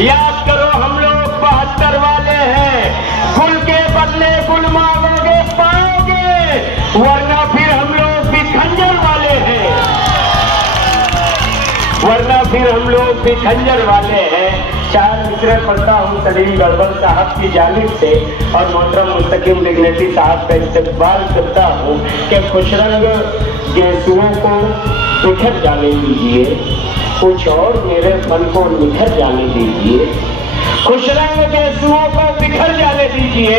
याद करो हम लोग 72 वाले हैं। गुल के बदले गुल मांगोगे पाओगे, वरना फिर हम लोग भी खंजर वाले हैं, वरना फिर हम लोग भी खंजर वाले हैं। 4 मिसरे पढ़ता हूँ सलीम गढ़वाल साहब की जानिब से और मोहतरम मुस्तकीम डिग्नेटी साहब का इस्तकबाल करता हूँ कि खुशरंग गेसुओं को बिखर जाने दीजिए, कुछ और मेरे फन को निखर जाने दीजिए। खुशरंग गेसुओं को बिखर जाने दीजिए,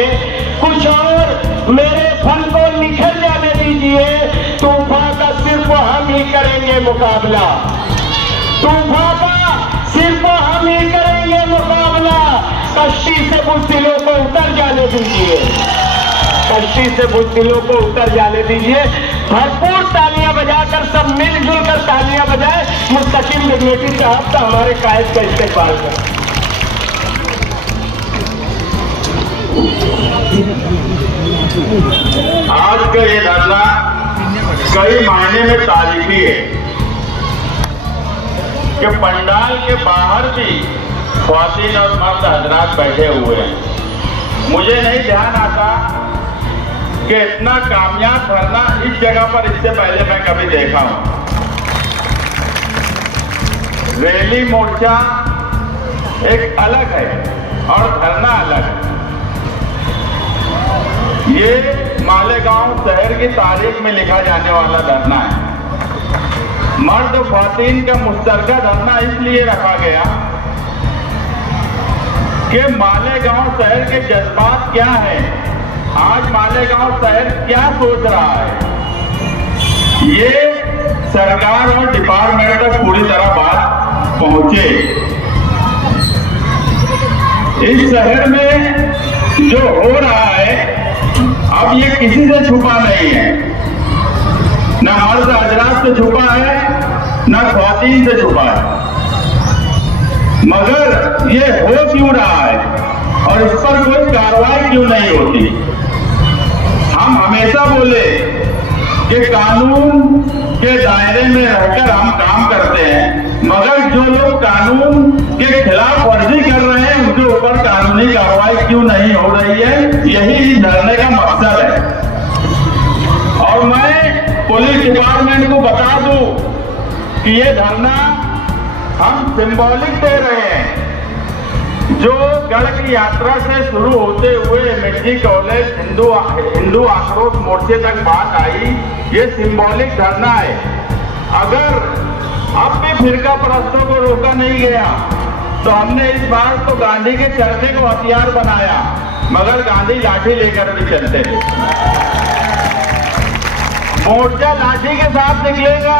कुछ और मेरे फन को निखर जाने दीजिए। तूफान का सिर्फ हम ही करेंगे मुकाबला, तूफान का सिर्फ हम ही करेंगे मुकाबला। कश्ती से बुज़दिलों को उतर जाने दीजिए, कश्ती से बुज़दिलों को उतर जाने दीजिए। भरपूर तालियां बजाकर सब मिलजुल कर तालियां बजाए मुस्तकीम डिग्नेटी साहब का, हमारे कायद का इस्तेमाल कर। आज का ये धरना कई मायने में तारीखी है कि पंडाल के बाहर भी ख्वातीन और मर्द हजरात बैठे हुए हैं। मुझे नहीं ध्यान आता कि इतना कामयाब धरना इस जगह पर इससे पहले मैं कभी देखा हूं। रैली मोर्चा एक अलग है और धरना अलग है। ये मालेगांव शहर की तारीख में लिखा जाने वाला धरना है। मर्द ख्वातीन का मुश्तरका धरना इसलिए रखा गया कि मालेगांव शहर के जज्बात क्या हैं, आज मालेगांव शहर क्या सोच रहा है, ये सरकार और डिपार्टमेंट तक पूरी तरह बात पहुंचे। इस शहर में जो हो रहा है अब ये किसी से छुपा नहीं है, न मर्द हजरात से छुपा है न ख्वातीन से छुपा है। मगर ये हो क्यों रहा है और इस पर कोई कार्रवाई क्यों नहीं होती? हम हमेशा बोले कि कानून के दायरे में रहकर हम काम करते हैं, मगर जो लोग कानून के खिलाफ वर्जी कर रहे हैं उनके ऊपर कानूनी कार्रवाई क्यों नहीं हो रही है, यही इस धरने का मकसद है। और मैं पुलिस डिपार्टमेंट को बता दूं कि ये धरना हम सिंबॉलिक दे रहे हैं। जो गढ़ की यात्रा से शुरू होते हुए एमएसजी कॉलेज हिंदू आक्रोश मोर्चे तक बात आई, ये सिंबॉलिक धरना है। अगर अब भी फिरका परस्तों को रोका नहीं गया तो हमने इस बार तो गांधी के चलने को हथियार बनाया, मगर गांधी लाठी लेकर भी चलते थे। मोर्चा लाठी के साथ निकलेगा।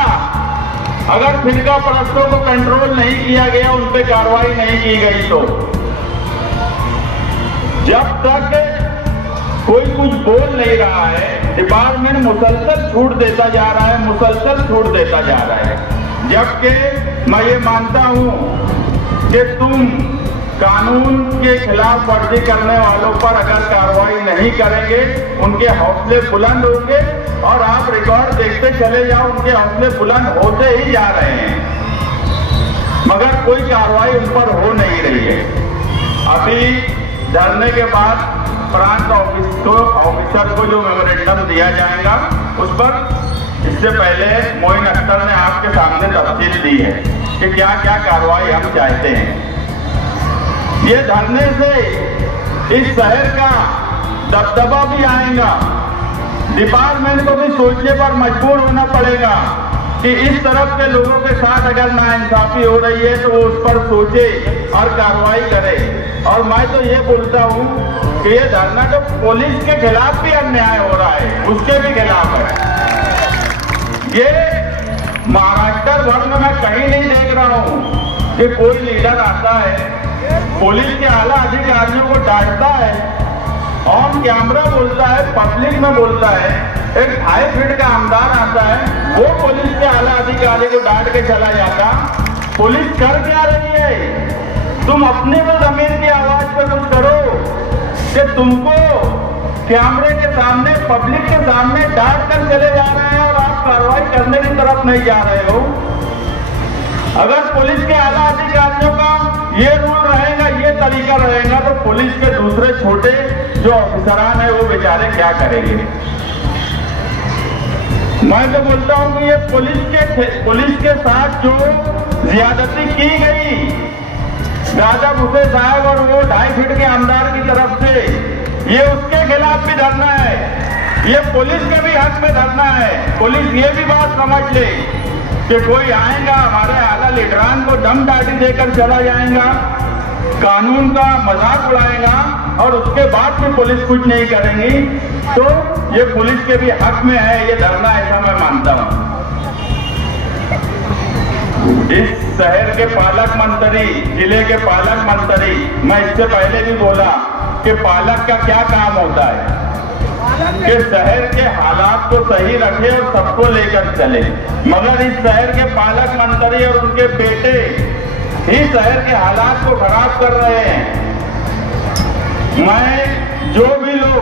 अगर फिरका परस्तों को कंट्रोल नहीं किया गया, उन पर कार्रवाई नहीं की गई तो जब तक कोई कुछ बोल नहीं रहा है, डिपार्टमेंट मुसलसल छूट देता जा रहा है, मुसलसल छूट देता जा रहा है। जबकि मैं ये मानता हूं कि तुम कानून के खिलाफ वर्जी करने वालों पर अगर कार्रवाई नहीं करेंगे, उनके हौसले बुलंद होंगे और आप रिकॉर्ड देखते चले जाओ, उनके हौसले बुलंद होते ही जा रहे हैं, मगर कोई कार्रवाई उन पर हो नहीं रही है। अभी धरने के बाद प्रांत ऑफिसर को जो मेमोरेंडम दिया जाएगा उस पर इससे पहले मोइन अख्तर ने आपके सामने तफसील दी है कि क्या क्या कार्रवाई हम चाहते हैं। ये धरने से इस शहर का दबदबा भी आएगा, डिपार्टमेंट को भी सोचने पर मजबूर होना पड़ेगा कि इस तरफ के लोगों के साथ अगर नाइंसाफी हो रही है तो वो उस पर सोचे और कार्रवाई करे। और मैं तो ये बोलता हूँ कि ये धरना जो पुलिस के खिलाफ भी अन्याय हो रहा है उसके भी खिलाफ है। ये महाराष्ट्र भर में मैं कहीं नहीं देख रहा हूँ कि कोई लीडर आता है, पुलिस के आला अधिकारियों को डांटता है, ऑन कैमरा बोलता है, पब्लिक में बोलता है। एक 2.5 फीट का आमदार आता है, वो पुलिस के आला अधिकारी को डांट के चला जाता। पुलिस कर क्या रही है? तुम अपने को जमीन की आवाज पे कुछ करो कि तुमको कैमरे के सामने, पब्लिक के सामने डांट कर चले जा रहे हैं और आप कार्रवाई करने की तरफ नहीं जा रहे हो। अगर पुलिस के आला अधिकारियों का ये रूल रहेगा, ये तरीका रहेगा, तो पुलिस के दूसरे छोटे जो अफसरान है वो बेचारे क्या करेंगे। मैं तो बोलता हूं कि ये पुलिस के साथ जो ज्यादती की गई राजा भूसे साहब और वो 2.5 फीट के आमदार की तरफ से, ये उसके खिलाफ भी धरना है, ये पुलिस के भी हक में धरना है। पुलिस ये भी बात समझ ले कि कोई आएगा हमारे आला लीडरान को दम दाटी देकर चला जाएगा, कानून का मजाक उड़ाएगा और उसके बाद भी पुलिस कुछ नहीं करेंगी, तो ये पुलिस के भी हक में है ये धरना, ऐसा मैं मानता हूं। इस शहर के पालक मंत्री, जिले के पालक मंत्री, मैं इससे पहले भी बोला कि पालक का क्या काम होता है कि शहर के हालात को सही रखे और सबको लेकर चले, मगर इस शहर के पालक मंत्री और उनके बेटे ही शहर के हालात को खराब कर रहे हैं। मैं जो भी लोग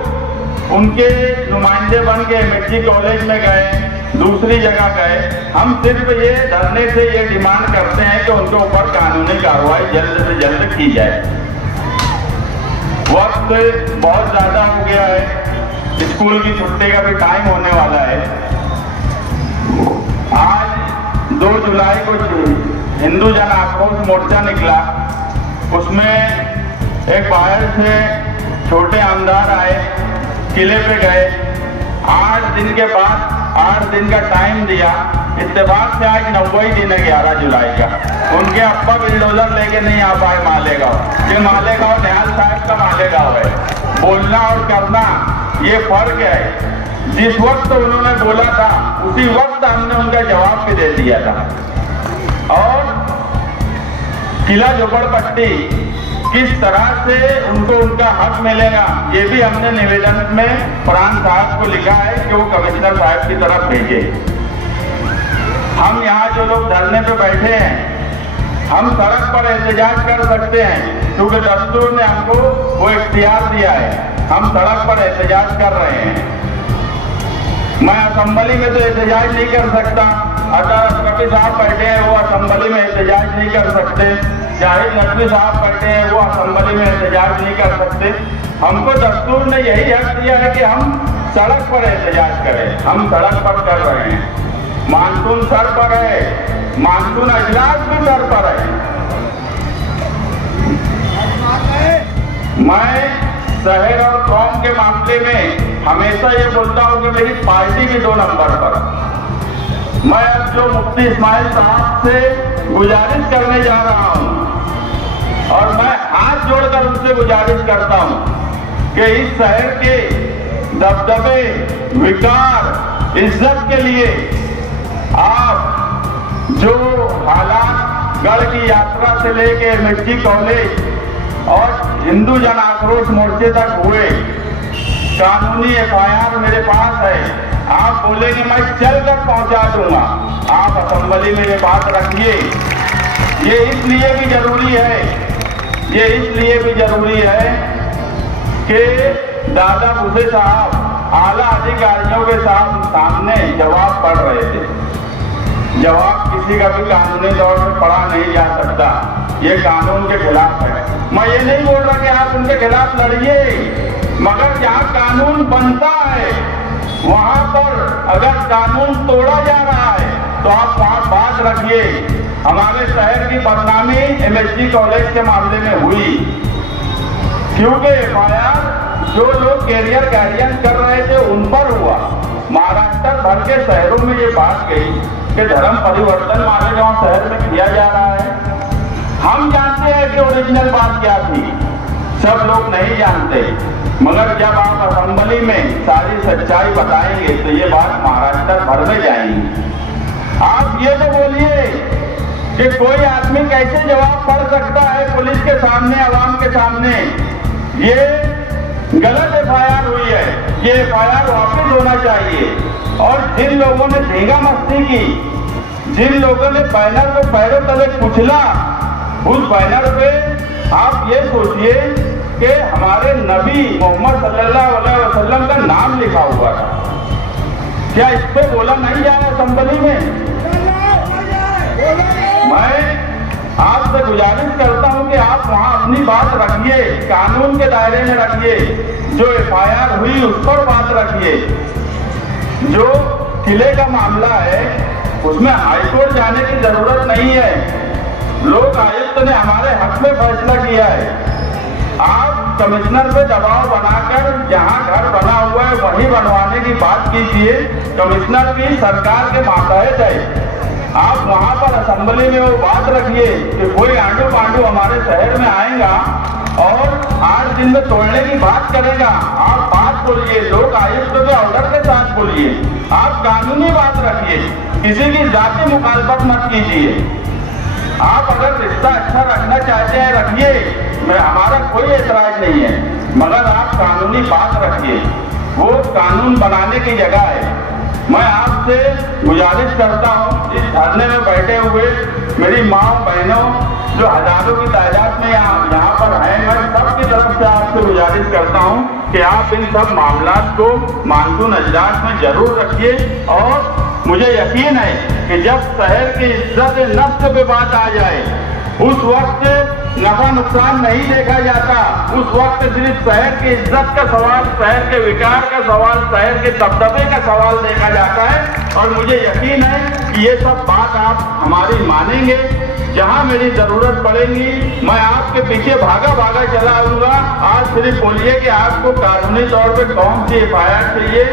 उनके नुमाइंदे बन के एमएसजी कॉलेज में गए, दूसरी जगह गए, हम सिर्फ ये धरने से ये डिमांड करते हैं कि उनके ऊपर कानूनी कार्रवाई जल्द से जल्द की जाए। वक्त बहुत ज्यादा हो गया है, स्कूल की छुट्टी का भी टाइम होने वाला है। आज 2 जुलाई को हिंदू जन आक्रोश मोर्चा निकला, उसमें एक बाहर से छोटे आमदार आए, किले पे गए, 8 दिन के बाद 8 दिन का टाइम दिया, इत्तेफाक से आज 90 दिन है 11 जुलाई का। उनके अब्बा बिल्डोजर लेके नहीं आ पाए मालेगांव, ये मालेगांव निहाल साहब का मालेगांव है। बोलना और करना ये फर्क है। जिस वक्त उन्होंने बोला था उसी वक्त हमने उनका जवाब भी दे दिया था। और किला झोपड़पट्टी किस तरह से उनको उनका हक मिलेगा, ये भी हमने निवेदन में प्राण साहब को लिखा है कि वो कमिश्नर साहब की तरफ भेजे। हम यहाँ जो लोग धरने पे बैठे हैं, हम सड़क पर एहतजाज कर सकते हैं क्योंकि दस्तूर ने हमको वो इख्तियार दिया है, हम सड़क पर एहतजाज कर रहे हैं। मैं असेंबली में तो एहतजाज नहीं कर सकता, अगर कभी साहब बैठे हैं वो असेंबली में एहतजाज नहीं कर सकते, जाहिद नकवी साहब बैठे हैं वो असेंबली में एहतजाज नहीं कर सकते। हमको दस्तूर ने यही हक दिया है कि हम सड़क पर एहतजाज करें, हम सड़क पर कर रहे हैं। मानसून सर पर है, मानसून अजलास भी सर पर है। मैं शहर और कौम के मामले में हमेशा ये बोलता हूं कि मेरी पार्टी भी 2 नंबर पर। मैं अब जो मुफ्ती इस्माइल साहब से गुजारिश करने जा रहा हूं और मैं हाथ जोड़कर उनसे गुजारिश करता हूं कि इस शहर के दबदबे, विकार, इज्जत के लिए आप जो हालात गढ़ की यात्रा से लेके एमएसजी कॉलेज और हिंदू जन आक्रोश मोर्चे तक हुए, कानूनी एफआईआर मेरे पास है, आप बोलेंगे मैं चलकर पहुंचा दूंगा, आप असेंबली में ये बात रखिए। ये इसलिए भी जरूरी है, ये इसलिए भी जरूरी है कि दादा भूसे साहब आला अधिकारियों के सामने जवाब पढ़ रहे थे। जवाब किसी का भी कानूनी तौर पर पढ़ा नहीं जा सकता, ये कानून के खिलाफ है। मैं ये नहीं बोल रहा कि आप उनके खिलाफ लड़िए, मगर जहाँ कानून बनता है वहां पर अगर कानून तोड़ा जा रहा है तो आप वहां बात रखिए। हमारे शहर की बदनामी एमएसजी कॉलेज के मामले में हुई क्योंकि एफआईआर जो लोग कैरियर गाइडेंस कर रहे थे उन पर हुआ। महाराष्ट्र भर के शहरों में ये बात गई कि धर्म परिवर्तन मालेगांव शहर में किया जा रहा है। हम जानते हैं कि ओरिजिनल बात क्या थी, सब लोग नहीं जानते, मगर जब आप असेंबली में सारी सच्चाई बताएंगे तो ये बात महाराष्ट्र भर में जाएंगी। आप ये तो बोलिए कि कोई आदमी कैसे जवाब पढ़ सकता है पुलिस के सामने, आवाम के सामने। ये गलत एफआईआर हुई है, ये एफआईआर वापस होना चाहिए। और जिन लोगों ने धींगा मस्ती की, जिन लोगों ने बैनर को पैरों तले कुचला, उस बैनर पे आप ये सोचिए कि हमारे नबी मोहम्मद सल्लल्लाहु अलैहि वसल्लम का नाम लिखा हुआ था। क्या इस पे बोला नहीं जाए असेंबली में? मैं आपसे गुजारिश करता हूं कि आप वहां अपनी बात रखिए, कानून के दायरे में रखिए। जो एफआईआर हुई उस पर बात रखिए। जो किले का मामला है उसमें हाईकोर्ट जाने की जरूरत नहीं है। लोक आयुक्त ने हमारे हक में फैसला किया है। आप कमिश्नर पे दबाव बनाकर जहां घर बना हुआ है वहीं बनवाने की बात कीजिए। कमिश्नर भी सरकार के मातहत है। आप वहां पर असेंबली में वो बात रखिए कि कोई आंडू पांडू हमारे शहर में आएगा और 8 दिन में तोड़ने की बात करेगा। आप बात बोलिए, लोक आयुक्त के ऑर्डर के साथ बोलिए। आप कानूनी बात रखिए, किसी की जाति मुखालफत मत कीजिए। आप अगर रिश्ता अच्छा रखना चाहते हैं रखिए, मैं हमारा कोई एतराज नहीं है, मगर आप कानूनी बात रखिए। वो कानून बनाने की जगह है। मैं आपसे गुजारिश करता हूँ, इस धरने में बैठे हुए मेरी माँ बहनों जो हजारों की तादाद में यहाँ पर हैं, मैं सबकी तरफ से आपसे गुजारिश करता हूँ कि आप इन सब मामलात को मानसून अजलास में जरूर रखिए। और मुझे यकीन है कि जब शहर की इज्जत नफ्स पे बात आ जाए उस वक्त नफा नुकसान नहीं देखा जाता। उस वक्त सिर्फ शहर की इज्जत का सवाल, शहर के विकार का सवाल, शहर के दबदबे का सवाल देखा जाता है। और मुझे यकीन है कि ये सब बात आप हमारी मानेंगे। जहां मेरी जरूरत पड़ेगी मैं आपके पीछे भागा भागा चला आऊंगा। आज सिर्फ बोलिए कि आपको कानूनी तौर पे कौन सी एफआईआर चाहिए,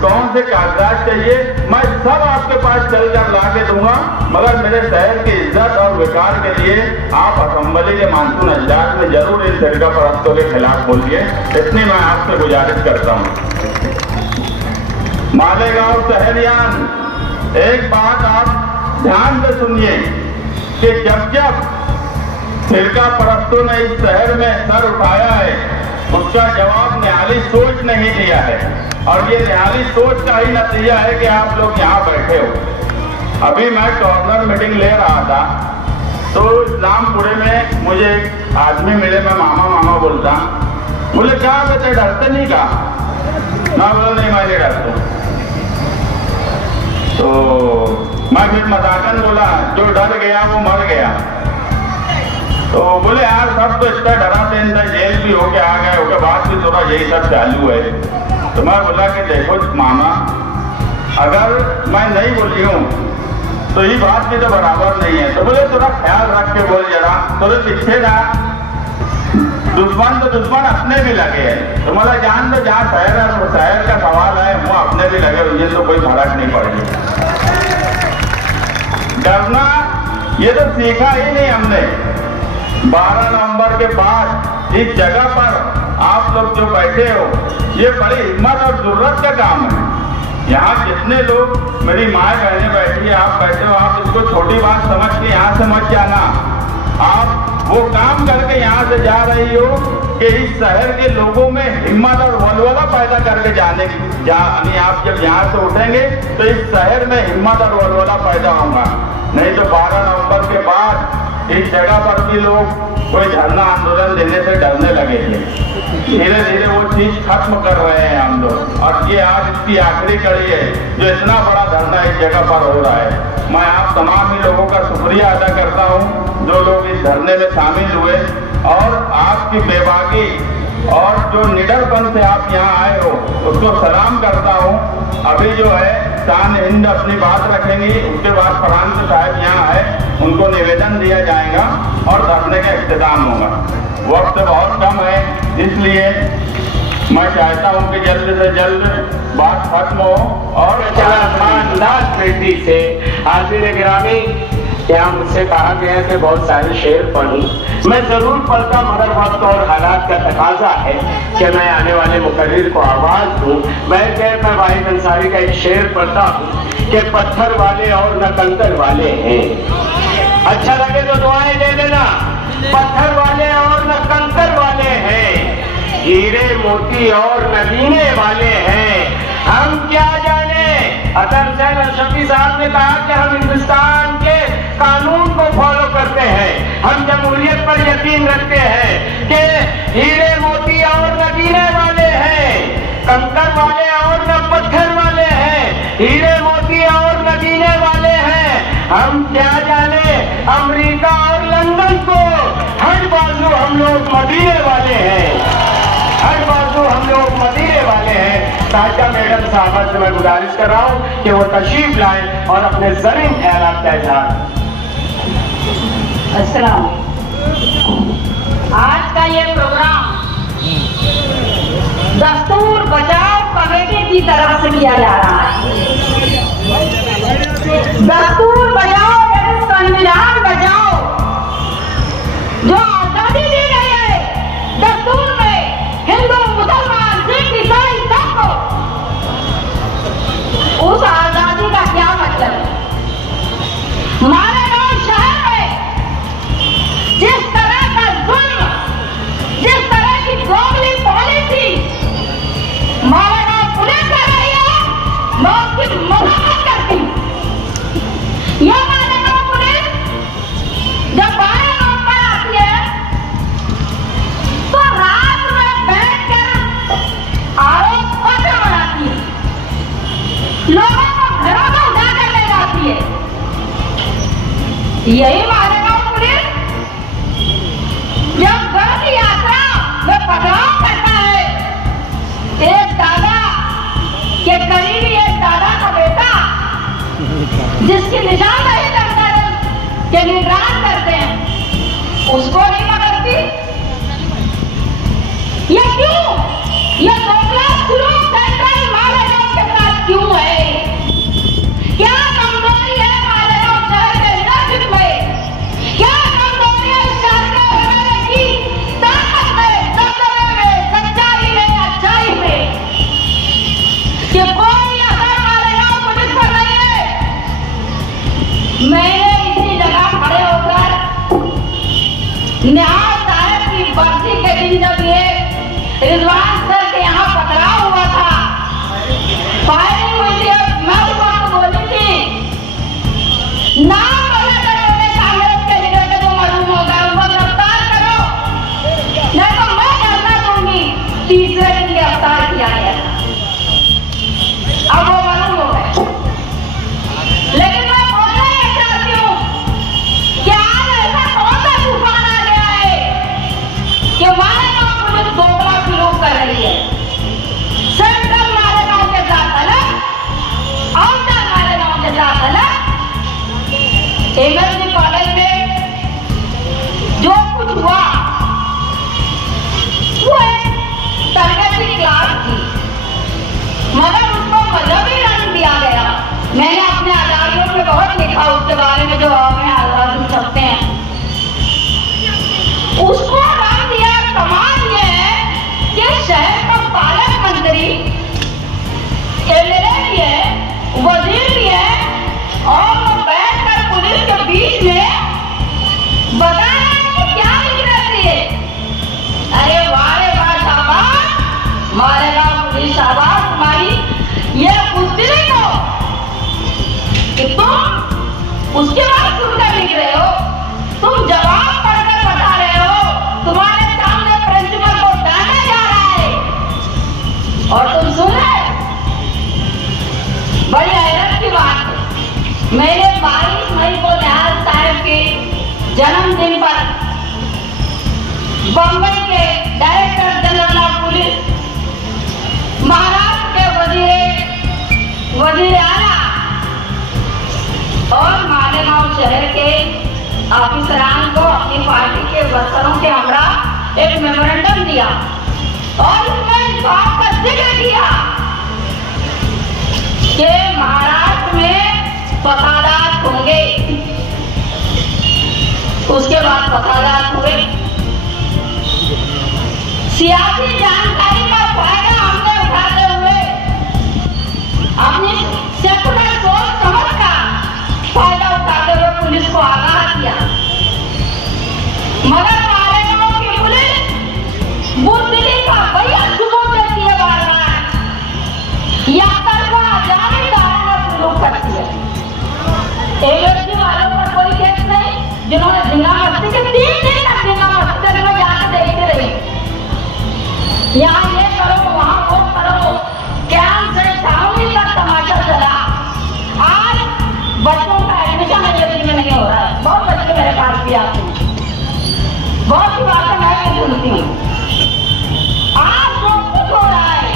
कौन से कागजात चाहिए, मैं सब आपके पास चलकर ला के दूंगा। मगर मेरे शहर की इज्जत और विकार के लिए आप असेंबली के मानसून अजलास में जरूर इन फिरका परस्तों के खिलाफ बोलिए। इतनी मैं आपसे गुजारिश करता हूँ। मालेगांव शहरियान, एक बात आप ध्यान से सुनिए कि जब जब फिरका परस्तों ने इस शहर में सर उठाया है उसका जवाब न्यायालय सोच नहीं दिया है। और ये न्यायालय सोच का ही नतीजा है कि आप लोग यहाँ बैठे हो। अभी मैं गवर्नर मीटिंग ले रहा था तो इस्लामपुरे में मुझे एक आदमी मिले, मैं मामा मामा बोलता। बोले क्या बेटे डरते नहीं का? मैं बोला नहीं मैं नहीं डरता। तो मैं फिर मजाकन बोला जो डर गया वो मर गया। तो बोले यार सब तो इसका डरा थे, जेल भी होके आ गए, उसके बाद भी थोड़ा यही सब चालू है। तो मैं बोला कि देखो मामा, अगर मैं नहीं बोली हूँ तो ये बात भी तो बराबर नहीं है। तो बोले थोड़ा ख्याल रख के बोल जरा, थोड़े पीछे ना, दुश्मन तो दुश्मन अपने भी लगे हैं। तो मतलब जान दो जहाँ शहर का सवाल है वो अपने भी लगे, मुझे तो कोई फर्क नहीं पड़ेगी। डरना ये तो सीखा ही नहीं हमने। 12 नवंबर के बाद इस जगह पर आप लोग जो बैठे हो ये बड़ी हिम्मत और जरूरत का काम है। यहाँ जितने लोग मेरी माँ बहनें बैठी है, आप बैठे हो, आप इसको छोटी बात समझ के यहाँ से मत जाना। आप वो काम करके यहाँ से जा रही हो कि इस शहर के लोगों में हिम्मत और वलवला पैदा करके जाने की। यानी आप जब यहाँ से उठेंगे तो इस शहर में हिम्मत और वलवला पैदा होगा। नहीं तो 12 नवंबर के बाद इस जगह पर भी लोग कोई धरना आंदोलन देने से डरने लगे थे। धीरे धीरे वो चीज खत्म कर रहे हैं हम लोग। और ये आज इसकी आखिरी कड़ी है जो इतना बड़ा धरना इस जगह पर हो रहा है। मैं आप तमाम ही लोगों का शुक्रिया अदा करता हूँ जो लोग इस धरने में शामिल हुए, और आपकी बेबाकी और जो निडरपन से आप यहाँ आए हो उसको सलाम करता हूँ। अभी जो है शान हिंद अपनी बात रखेंगी, उसके बाद प्रांत साहब यहाँ आए, उनको निवेदन दिया जाएगा और धरने का इख्तिताम होगा। वक्त बहुत कम है, इसलिए मैं चाहता हूँ कि जल्द से जल्द बात खत्म हो। और खानदान बेटी से हाजिर गिरामी, यहाँ मुझसे कहा गया है कि बहुत सारे शेर पढ़ूं। मैं जरूर पढ़ता, मगर वक्त और हालात का तकाजा है कि मैं आने वाले मुकर्रिर को आवाज दूं। मैं वाहिद अंसारी का एक शेर पढ़ता हूँ कि पत्थर वाले और न कंकर वाले हैं। अच्छा लगे तो दुआएं दे देना। पत्थर वाले और न कंकर वाले हैं, हीरे मोती और नगीने वाले हैं। हम क्या जाने, अतर हुसैन अशरफी साहब ने कहा कि हम हिंदुस्तान के कानून को फॉलो करते हैं, हम जमहूरियत पर यकीन रखते हैं कि हीरे मोती और नगीने वाले हैं, कंकर वाले और न पत्थर वाले हैं, हीरे मोती और नगीने वाले हैं। हम क्या जाने अमेरिका और लंदन को, हर बाजू हम लोग मदीने वाले हैं, हर बाजू हम लोग मदीने वाले हैं। साहिबा मैडम साहबा से मैं गुजारिश कर रहा हूँ कि वो तशरीफ लाएं और अपने ज़रीन ख्यालात का इजहार। अस्सलाम। आज का ये प्रोग्राम दस्तूर बचाओ कमेटी की तरफ से किया जा रहा है। दस्तूर बचाओ यानी संविधान बचाओ। जो आजादी दी गई है दस्तूर में, हिंदू मुसलमान सिख ईसाई सबको, उस आजादी का क्या मतलब है? मालेगांव शहर में जिस तरह का जुल्म, जिस तरह की गोली पॉलिसी मालेगांव पुलिस कर रही है, मैं उसकी मदद करती हूँ। यह मालेगांव पुलिस जब बाहर गांव पर आती है तो रात में बैठकर आरोप पत्र बनाती है, लोगों को घरों में उठाकर ले जाती है। यही मालेगांव पुलिस जब गलत यात्रा में पथराव करता है, एक दादा के करीबी एक दादा का बेटा जिसकी निशानदेही दफ्तर के निगरान करते हैं, उसको नहीं पकड़ती। ये क्यों? ये दोगला सुलूक सेंट्रल मालेगांव के साथ क्यों है? क्या कमजोरी है मालेगांव शहर के लीडरशिप में? क्या कमजोरी है शहर के एमएलए की ताकत में, दबदबे में, सच्चाई में, अच्छाई में? कि कोई असर मालेगांव पुलिस पर नहीं है। मैंने इसी जगह खड़े होकर न्याय साहब की बरसी के दिन जब ये रिजवान सर के यहाँ पथराव हुआ था, फायरिंग हुई थी, मैं उस वक्त बोली थी, नाम बोला करोगे कांग्रेस के लीडर के जो मालूम होगा उनको गिरफ्तार करो, नहीं तो मैं धरना दूंगी। तीसरे दिन गिरफ्तार किया गया था, अब वो मालूम हो गए। लेकिन मैं बोलना ये चाहती हूँ कि आज ऐसा कौन सा तूफान आ गया है कि मालेगांव पुलिस दोगला सलूक कर रही है। सेंट्रल मालेगांव के साथ अलग, आउटर मालेगांव के साथ अलग। एमएससी कॉलेज में जो कुछ हुआ वो एक तरगती क्लास थी, मगर उसको मजहबी रंग दिया गया। मैंने अपने आजादियों में बहुत लिखा उसके बारे में, जो आपने आजादी सकते हैं, उसको रंग दिया। कमाल ये है कि शहर का पालक मंत्री, एमएलए भी है, वजीर भी है, और वो बैठकर पुलिस के बीच में बता रहे हैं कि क्या लिख रही है। अरे वाह रे वाह, शाबाश मालेगांव पुलिस, शाबाश तुम्हारी ये बुद्धि को कि तुम उसके बाद सुनकर लिख रहे हो, तुम जवाब पढ़कर बता रहे हो, तुम्हारे सामने प्रिंसिपल को डांटा जा रहा है और तुम सुन रहे। बड़ी हैरत की बात है, मैंने 22 मई को निहाल साहब के जन्मदिन पर बम्बई के director general of police, Maharashtra के वजीर आला और मालेगांव शहर के ऑफिसरान को, अपनी पार्टी के वर्करों के हमरा एक मेमोरेंडम दिया और उसमें इस बात का जिक्र किया कि महाराष्ट्र में फसादात होंगे। उसके बाद फसादात हुए। सियासी जानकारी का फायदा हमने उठाते हुए अपनी सेकुलर सोच समझ का फायदा उठाते हुए पुलिस को आगाह किया, मगर मालेगांव की पुलिस बुद्धि का भैया सुबह देती है, बार बार यात्रा को आजादी डालना शुरू करती है। एएसपी वालों पर कोई केस नहीं, जिन्होंने जिंगा मस्ती के 3 दिन तक जिंगा मस्ती में जाकर देखते रहे, यहाँ ये करो वहाँ वो करो, कैंप से छावनी तक तमाशा चला। आज बच्चों का एडमिशन एएसपी में नहीं हो रहा है, बहुत बच्चे बहुत सी बातें मैं भी सुनती हूँ। आज जो कुछ हो रहा है,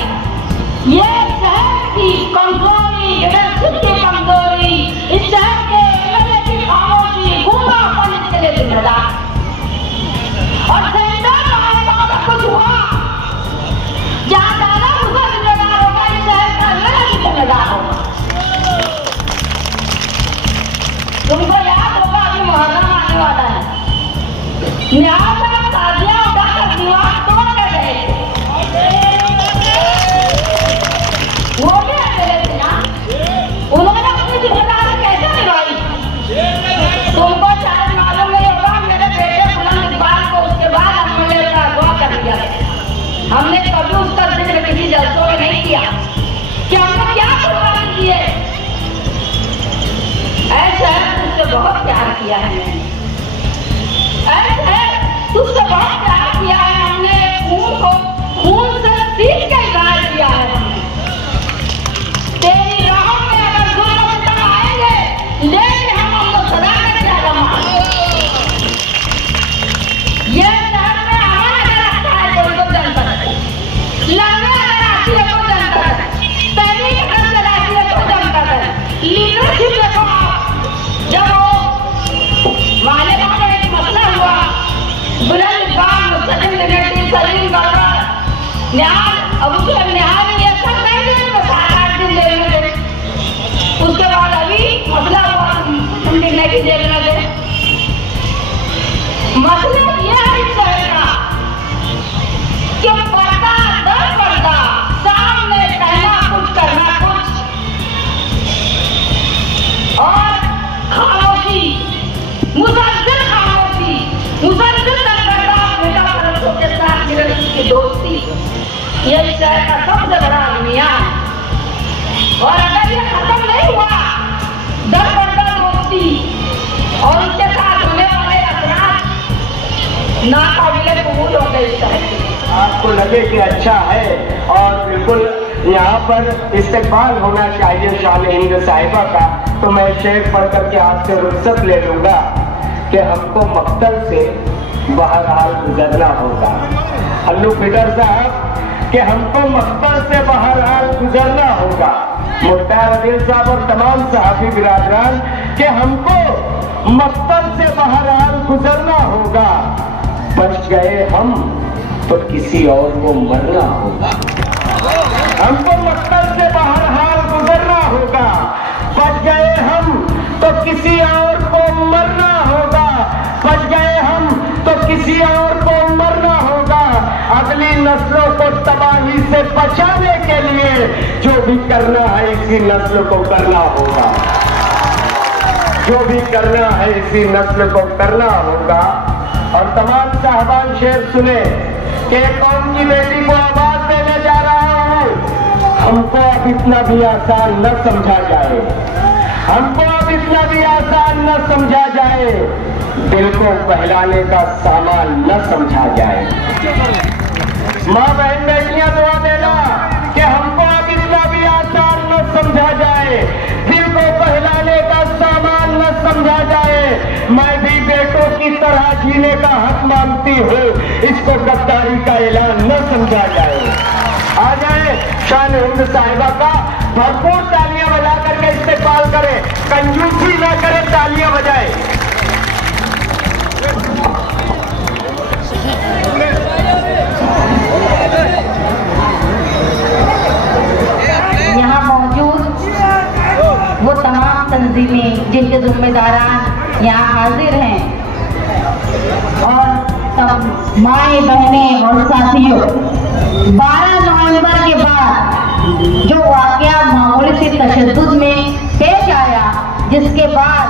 ये शहर की कमजोरी, लीडरशिप की कमजोरी, इस शहर के एमएलए की खामोशी, गूंगापन इसके लिए जिम्मेदार। और सेंटर मालेगांव में कुछ हुआ, जहाँ दादा उसका जिम्मेदार होगा, इस शहर का एमएलए भी जिम्मेदार होगा। तुमको याद होगा अभी मुहर्रम आने वाला है, न्याय ताजिया उठाकर दीवार तोड़ कर गए थे, वो भी अकेले थे ना। उन्होंने अपनी जिम्मेदारी कैसे निभाई? तुमको शायद मालूम नहीं होगा, मेरे बेटे बुलंद इकबाल को उसके बाद हमने का अगवा कर दिया। हमने कभी उसका जिक्र किसी जलसों में नहीं किया कि हमने क्या कुर्बानी की है। ऐसा है, तुझसे बहुत प्यार किया है मैंने, ऐसा है, तुझसे बहुत प्यार किया है हमने, खून को खून से सीख के इजहार किया है हमने। तेरी राहों में अगर जुल्म सितम आएंगे, लेकिन हम उनको सदा में ज्यादा मारेंगे। ये शहर में अमन अगर आता है तो उनको जनता है, लड़ने अगर आती है तो जनता है, तहरीक अगर चलाती है तो जनता है। लीडरशिप देखो आप, जब वो मालेगांव में एक मसला हुआ, बुलंद इकबाल, मुस्तकिम लिबर्टी, सलीम गड़बड़, निहाल, अब उसके निहाल ने ये सब नहीं दिए तो 7-8 दिन जेल में थे। उसके बाद अभी मसला हुआ, निर्णय की जेल में थे। मसला ये है इस शहर का कि पर्दा दर पर्दा, सामने कहना कुछ करना कुछ, और खामोशी, मुसलसल खामोशी, मुसलसल सरगर्दा बेटा परसों के साथ लीडरशिप की दोस्ती, ये इस शहर का सबसे बड़ा अलमिया है। और अगर ये खत्म नहीं हुआ, दर पर्दा दोस्ती और उसके साथ होने वाले अपराध नाकाबिले कबूल हो गए इस शहर के। आपको लगे कि अच्छा है और बिल्कुल यहाँ पर इस्तेकबाल होना चाहिए शान हिंद साहिबा का, तो मैं शेर पढ़ करके आपसे रुखसत ले लूंगा कि हमको मक्तल से बहरहाल गुजरना होगा। अल्लू पीटर साहब कि हमको मक्तल से बहरहाल गुजरना होगा। मुख्तार अदील साहब और तमाम सहाफी बिरादरान कि हमको मक्तल से बहरहाल गुजरना होगा। बच गए हम तो किसी और को मरना होगा। हमको मक्तल से बहरहाल गुजरना होगा। बच गए हम तो किसी और को मरना होगा। बच गए हम तो किसी और को मरना होगा। अगली नस्लों को तबाही से बचाने के लिए जो भी करना है इसी नस्ल को करना होगा। जो भी करना है इसी नस्ल को करना होगा। और तमाम साहबान शेर सुने कि कौम की बेटी को आवाज देने जा रहा हूं। हमको अब इतना भी आसान न समझा जाए, हमको अब इतना भी आसान न समझा जाए, दिल को बहलाने का सामान न समझा जाए। माँ बहन बेटियां दुआ देना कि हमको अब इतना भी आसान न समझा जाए, दिल को बहलाने का सामान न समझा जाए। मैं भी बेटों की तरह जीने का हक मांगती हूँ, इसको गद्दारी का ऐलान न समझा जाए। आ जाए शान हिंद साहिबा का भरपूर तालियां बजा करके इस्तेकबाल करें, कंजूसी न करें, तालियां बजाएं। यहाँ मौजूद वो तमाम तंजीमें जिनके जिम्मेदारान यहाँ हाजिर हैं, और सब माए बहनें और साथियों, 12 नवंबर के बाद जो वाकया मामूली से तशद्दुद में पेश आया, जिसके बाद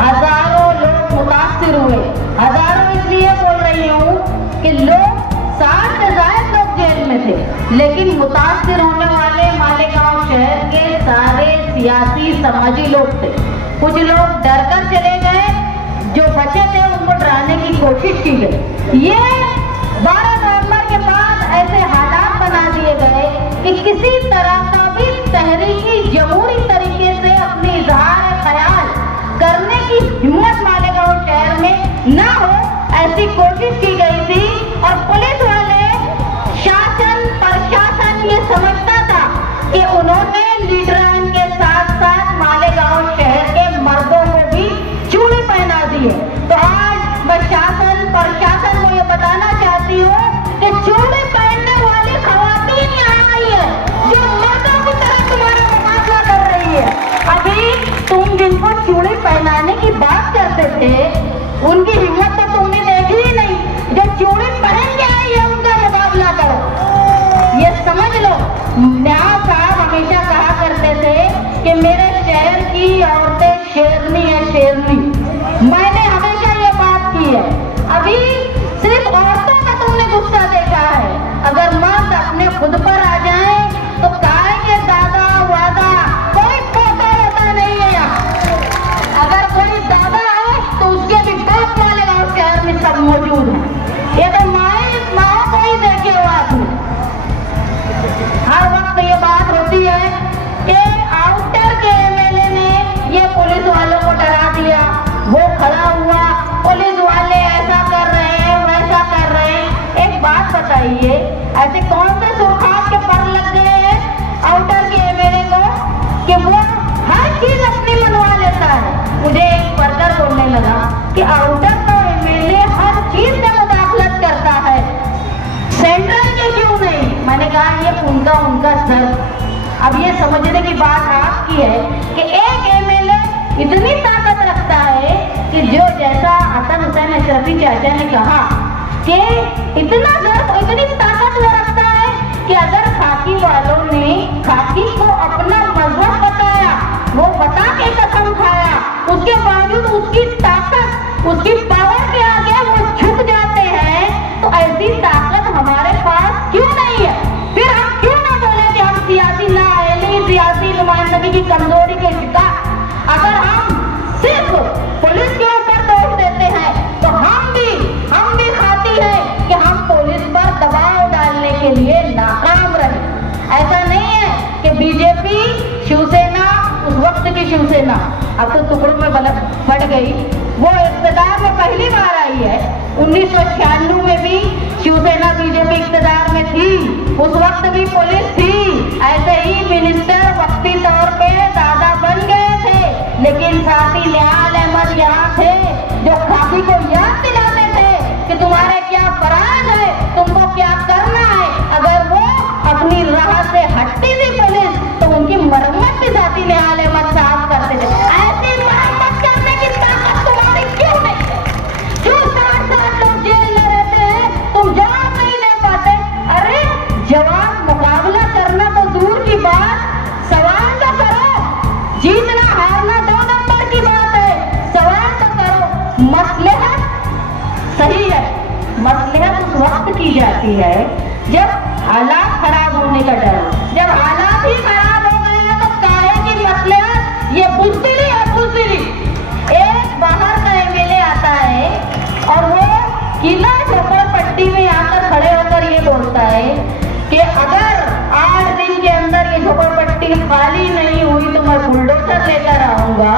हजारों लोग मुतासिर हुए। हजारों इसलिए बोल रही हूँ कि लोग 60 से ज्यादा लोग जेल में थे, लेकिन मुतासिर होने वाले मालेगांव शहर के सारे सियासी समाजी लोग थे। कुछ लोग डर कर चले गए, जो बचे थे उनको डराने की कोशिश की गई। ये 12 नवंबर के बाद ऐसे हालात बना दिए गए कि किसी तरह का भी तहरीकी जमहूरी तरीके से अपनी इजहार ख्याल करने की हिम्मत मालेगांव शहर में न हो, ऐसा ऐसी कोशिश की गई थी और पुलिस वाले शासन प्रशासन ये समझता था कि उन्होंने लीडरान के साथ साथ मालेगांव शहर के मर्दों को भी चूड़ी पहना दिए। तो आज मैं शासन प्रशासन को ये बताना चाहती हूँ कि चूड़ी पहनने वाली खवातीन यहाँ आई है जो मर्दों की तरह तुम्हारा मुकाबला कर रही है। अभी तुम जिनको चूड़ी पहनाने की बात करते थे उनकी हिम्मत तो तुमने देखी ही नहीं, जो चूड़ी पहन के आई है उनका मुकाबला करो। ये समझ लो, न्याय साहब हमेशा कहा करते थे कि मेरे शहर की औरतें शेरनी है शेरनी। मैंने हमेशा ये बात की है। अभी सिर्फ औरतों का तुमने गुस्सा देखा है, अगर मर्द अपने खुद पर आ जाए तो काहे के दादा वादा कोई पोता होता नहीं है यहाँ। अगर कोई दादा है तो उसके भी बाप मालेगांव शहर में सब मौजूद है। ये तो माँ को ही देखे हुआ आपने। हर वक्त ये बात होती है कि आउटर के एमएलए ने ये पुलिस वालों को डरा दिया, वो खड़ा हुआ, पुलिस वाले ऐसा कर रहे हैं वैसा कर रहे हैं। एक बात बताइए, ऐसे कौन से सुरखाब के पर लग गए हैं आउटर के एमएलए को कि वो हर चीज अपनी मनवा लेता है। मुझे एक वर्कर बोलने लगा कि आउटर का एमएलए हर चीज में मुदाखलत करता है, सेंट्रल के क्यों नहीं? मैंने कहा ये उनका सर। अब ये समझने की बात आपकी है कि एक एमएलए इतनी ताकत रखता है कि जो जैसा हसन हुसैन अशरफी चाचा ने कहा कि इतना गर्व इतनी ताकत वो रखता है कि अगर खाकी वालों ने खाकी को अपना मजहब बताया, वो बता के कसम खाया, उसके बावजूद उसकी ताकत उसकी पावर के आगे वो झुक जाते हैं। तो ऐसी ताकत हमारे पास क्यों नहीं है? फिर हम क्यों ना बोले कि हम सियासी नाअहली सियासी नुमाइंदगी की कमजोरी के शिकार? अगर हम सिर्फ पुलिस के ऊपर दोष देते हैं तो हम भी खाती है कि हम पुलिस पर दबाव डालने के लिए नाकाम रहे। ऐसा नहीं है कि बीजेपी शिवसेना उस वक्त की शिवसेना अब तो टुकड़ों में बढ़ गई, वो इक़्तिदार में पहली बार आई है। 1996 में भी शिवसेना बीजेपी इक़्तिदार में थी, उस वक्त भी पुलिस थी। ऐसे ही मिनिस्टर वक्ती तौर पे दादा बन गए थे, लेकिन साथी निहाल अहमद यहाँ थे जो खाकी को याद दिलाते थे कि तुम्हारे क्या फराज है, तुमको क्या करना है। अगर वो अपनी राह से हटती थी पुलिस तो उनकी मरम्मत भी साथी निहाल अहमद साहब करते थे। ऐसी मरम्मत करने की ताकत तुम्हारी क्यों नहीं है? क्यों 7 लोग जेल में रहते हैं, तुम जवाब नहीं दे पाते? अरे जवाब मुकाबला करना तो दूर की बात, सवाल तो करो। जीतना हारना 2 नंबर की बात है, सवाल तो करो। मसलहत सही है, मसलहत उस वक्त की जाती है जब हालात खराब होने का डर। जब हालात ही खराब हो गए हैं तो काहे की मसलहत? ये बुज़दिली है बुज़दिली। एक बाहर का एमएलए आता है और वो किला झोपड़पट्टी में आकर खड़े होकर ये बोलता है कि अगर 8 दिन के अंदर ये झोपड़पट्टी खाली नहीं हुई तो मैं बुलडोजर लेकर आऊंगा।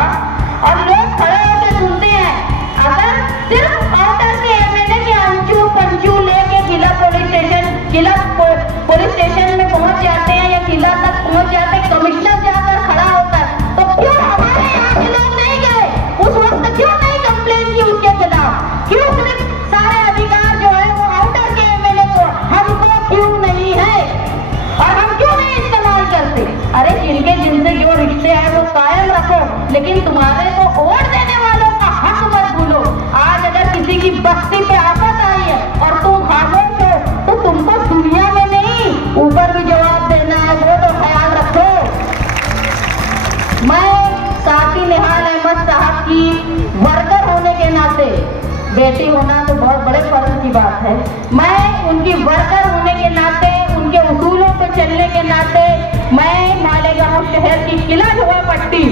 और लोग खड़े होकर सुनते हैं। अगर सिर्फ आउटर के एमएलए के अंचू पंचू लेके किला पुलिस स्टेशन में पहुंच जाते हैं या किला तक पहुंच जाते हैं, कमिश्नर जाकर खड़ा होता है, तो क्यों हमारे यहाँ के लोग नहीं गए? उस वक्त क्यों नहीं कंप्लेन की उसके खिलाफ? क्यों सिर्फ सारे अधिकार जो है वो आउटर के एमएलए को, हमको क्यों नहीं है और हम क्यों नहीं इस्तेमाल करते? अरे जिनसे जो रिश्ते हैं वो कायम रखो, लेकिन तुम्हारे को वोट देने वालों का हक मत भूलो। आज अगर किसी की बस्ती पे आफत आई है और तुम खामोश हो तो तुमको दुनिया में नहीं ऊपर भी जवाब देना है, वो तो ख्याल रखो। मैं साथी निहाल अहमद साहब की वर्कर होने के नाते, बेटी होना तो बहुत बड़े फर्ज की बात है, मैं उनकी वर्कर होने के नाते, उनके उसूलों पर चलने के नाते मैं मालेगांव शहर की किला झोपड़पट्टी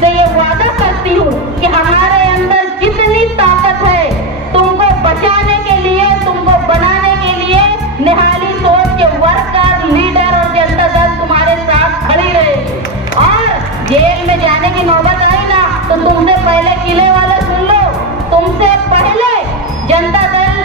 से ये वादा करती हूँ कि हमारे अंदर जितनी ताकत है तुमको बचाने के लिए, तुमको बनाने के लिए निहाली सोच के वर्कर, लीडर और जनता दल तुम्हारे साथ खड़ी रहे। और जेल में जाने की नौबत आई ना तो तुमसे पहले किले वाले सुन लो, तुमसे पहले जनता दल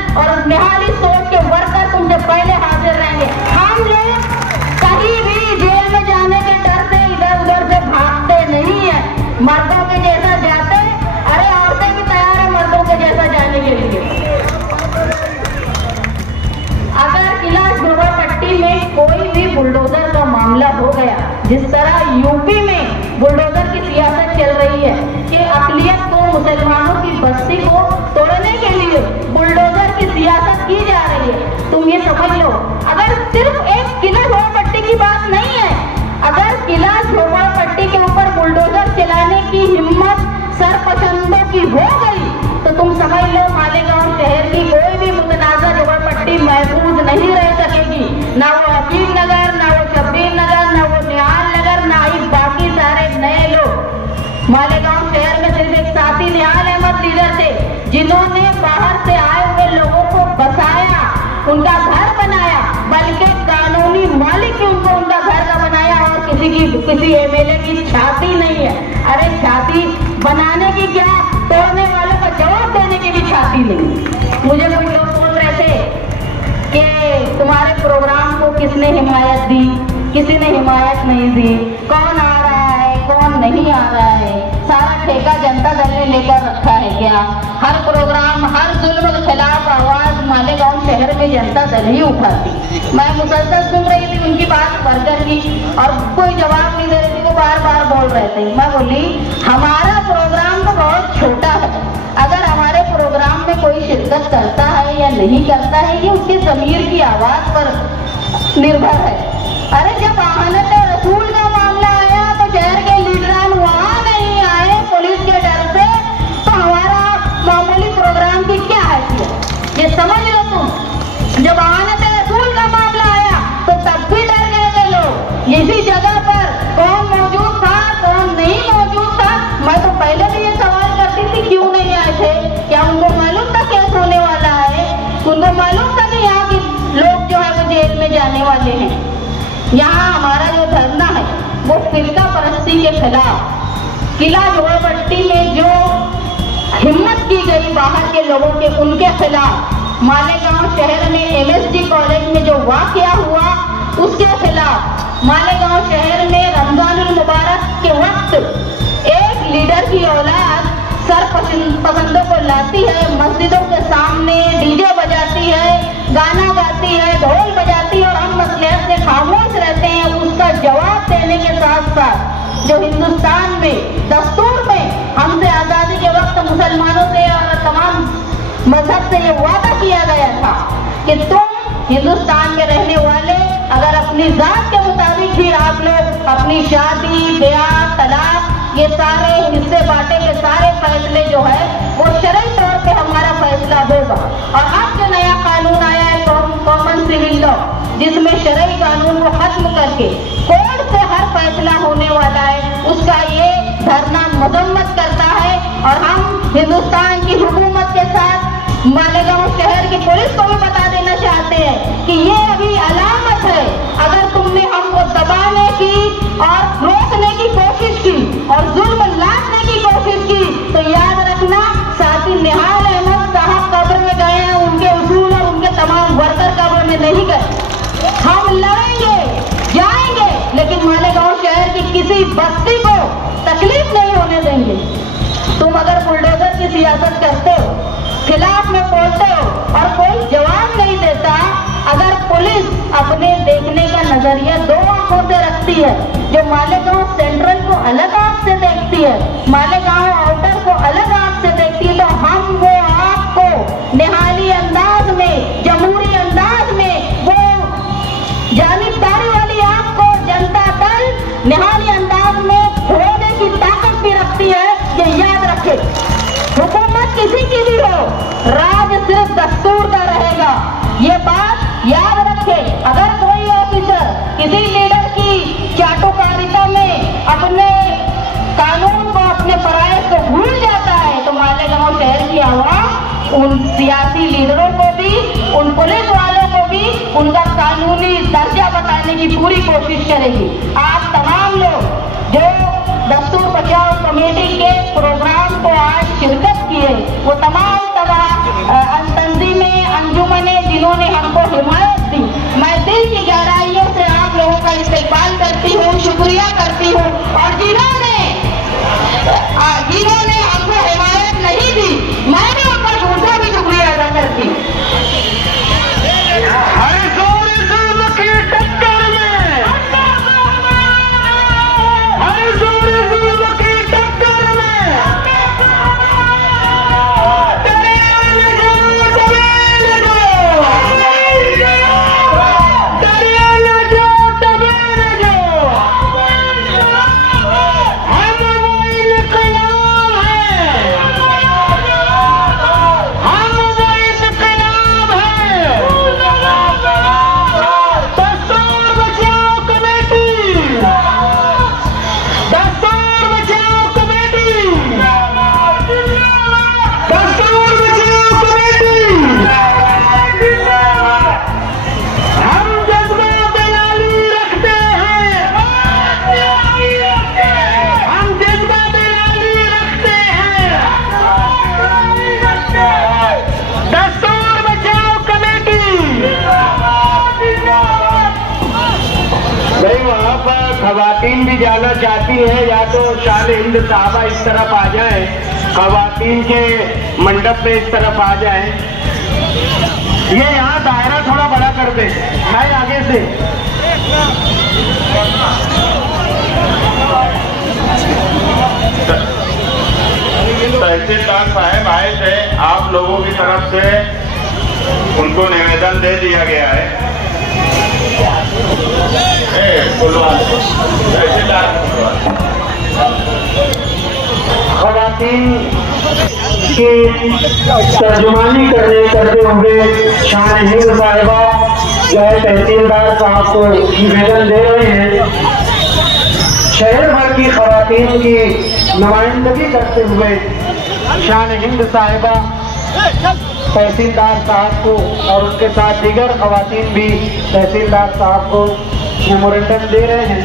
जिस तरह यूपी में बुलडोजर की सियासत चल रही है कि अक़लियत को, मुसलमानों की बस्ती को तोड़ने के लिए बुलडोजर की सियासत की जा रही है। तुम ये समझ लो, अगर सिर्फ एक किला झोपड़पट्टी की बात नहीं है, अगर किला झोपड़पट्टी के ऊपर बुलडोजर चलाने की हिम्मत सरपसंदों की हो गई तो तुम समझ लो मालेगांव शहर की कोई भी मुतनाज़ा झोपड़पट्टी महफूज नहीं रह सकेगी। ना वो हकीम नगर, ना वो शब्बीर नगर, ना वो निहाल नगर, ना ही बाकी सारे नए लोग। मालेगांव शहर में सिर्फ एक साथी निहाल अहमद लीडर थे जिन्होंने बाहर से आए हुए लोगों को बसाया, उनका घर बनाया, बल्कि कानूनी मालिक ही उनको उनका घर का बनाया और किसी एमएलए की छाती नहीं है। अरे छाती बनाने की क्या, तोड़ने वालों का जवाब देने की भी छाती नहीं। मुझे कुछ लोग बोल रहे थे कि तुम्हारे प्रोग्राम को किसने हिमायत दी, किसी ने हिमायत नहीं दी, कौन आ रहा है कौन नहीं आ रहा है, सारा ठेका जनता दल ने लेकर रखा है क्या? हर प्रोग्राम, हर जुल्म के खिलाफ आवाज मालेगांव शहर में जनता दल ही उठाती। मैं मुसलसल सुन रही थी उनकी बात वर्कर की और कोई जवाब नहीं दे रही थी, वो बार बार बोल रहे थे। मैं बोली हमारा प्रोग्राम तो बहुत छोटा है, अगर हमारे प्रोग्राम में कोई शिरकत करता है या नहीं करता है ये उसके ज़मीर की आवाज़ पर निर्भर है। अरे जब आहनत रसूल का मामला आया तो शहर के लीडरान वहाँ नहीं आए पुलिस के डर से, तो हमारा मामूली प्रोग्राम की क्या हैसियत, ये समझ लो तुम। जब आहनत रसूल का मामला आया तो तब भी डर गए थे लोग। इसी जगह पर कौन मौजूद था कौन नहीं मौजूद था, मैं तो पहले भी ये सवाल करती थी क्यों नहीं आए थे, क्या उनको मालूम था केस होने वाला है, उनको मालूम था कि यहाँ के लोग जो है वो जेल में जाने वाले हैं। यहाँ हमारा जो धरना है वो फिरका परस्ती के खिलाफ, किला झोपड़पट्टी में जो हिम्मत की गई बाहर के लोगों के उनके खिलाफ, मालेगांव शहर में एमएसडी कॉलेज में जो वाकया हुआ उसके खिलाफ, मालेगांव शहर में रमजानुल मुबारक के वक्त एक लीडर की औलाद सरपसंदों को लाती है, मस्जिदों के सामने डीजे बजाती है, गाना गाती है, ढोल बजाती है और हम मसलियत से खामोश रहते हैं। उसका जवाब देने के साथ साथ जो हिंदुस्तान में दस्तूर में हमसे आज़ादी के वक्त मुसलमानों से और तमाम मजहब से ये वादा किया गया था कि तुम हिंदुस्तान के रहने वाले अगर अपनी जात के मुताबिक ही आप लोग अपनी शादी, ब्याह, तलाक ये सारे हिस्से बांटे के सारे फैसले जो है वो शरई तौर पे हमारा फैसला होगा। और अब जो नया कानून आया है कॉमन सिविल लॉ, जिसमें शरई कानून को खत्म करके कोर्ट से हर फैसला होने वाला है, उसका ये धरना मजम्मत करता है। और हम हिंदुस्तान की हुकूमत के साथ मालेगांव शहर की पुलिस को भी बता देना चाहते हैं कि ये अभी अलामत है, अगर तुमने हमको दबाने की और रोकने की कोशिश की और जुल्म लादने की कोशिश की तो याद रखना साथी निहाल अहमद साहब कब्र में गए हैं, उनके उसूल और उनके तमाम वर्कर कब्र में नहीं गए। हम लड़ेंगे, जाएंगे, लेकिन मालेगांव शहर की किसी बस्ती को तकलीफ नहीं होने देंगे। तुम अगर बुलडोजर की सियासत करते हो, खिलाफ में बोलते हो और कोई जवाब नहीं देता, अगर पुलिस अपने देखने का नजरिया दो आंखों से रखती है, जो मालेगांव सेंट्रल को अलग आंख से देखती है, मालेगांव आउटर को अलग आंख से देखती है, तो हम वो आंख को निहाली अंदाज में, जमहूरी अंदाज में, वो जानिबदारी वाली आंख को जनता दल निहाली अंदाज में फोड़ने की ताकत भी रखती है, ये याद रखे। हुकूमत किसी की भी हो, राज सिर्फ दस्तूर का रहेगा, ये बात याद रखे। अगर कोई ऑफिसर किसी लीडर की चाटुकारिता में अपने कानून को, अपने फराइज को भूल जाता है तो मालेगांव शहर की आवाम उन सियासी लीडरों को भी, उन पुलिस वालों को भी उनका कानूनी दर्जा बताने की पूरी कोशिश करेगी। आप तमाम लोग जो दस्तूर बचाओ कमेटी के प्रोग्राम को आज शिरकत किए, वो तमाम तंजीमें, अंजुमनें जिन्होंने हमको हिमायत दी, मैं दिल की गहराइयों से आप लोगों का इस्तेमाल करती हूँ, शुक्रिया करती हूँ। और जिन्होंने हमको हिमायत नहीं दी, मैं भी उनका दूसरा भी शुक्रिया अदा करती हूँ। हर जोर की टक्कर में खवातीन भी जाना चाहती हैं या तो शान हिंद साहबा इस तरफ आ जाएं, खवातीन के मंडप में इस तरफ आ जाएं। ये यहाँ दायरा थोड़ा बड़ा कर दे, है आगे से। तहसीलदार साहब आए थे, आप लोगों की तरफ से उनको निवेदन दे दिया गया है। खवातीन की तर्जुमानी करते हुए शान हिंद साहिबा जो है तहसीलदार साहब को निवेदन दे रहे हैं। शहर भर की खवातीन की नुमाइंदगी करते हुए शान हिंद साहिबा तहसीलदार साहब को और उसके साथ दीगर खवातीन भी तहसीलदार साहब को मेमोरेंडम दे रहे हैं।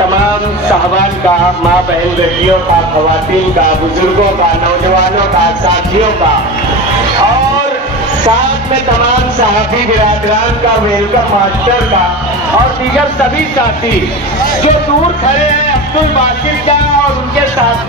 तमाम साहबान का, माँ बहन बेटियों का, खवातीन का, बुजुर्गों का, नौजवानों का, साथियों का और साथ में तमाम साहबी बिरादरान का, वेलकम मास्टर का और दीगर सभी साथी जो दूर खड़े हैं, अब्दुल बासिर का और उनके साथ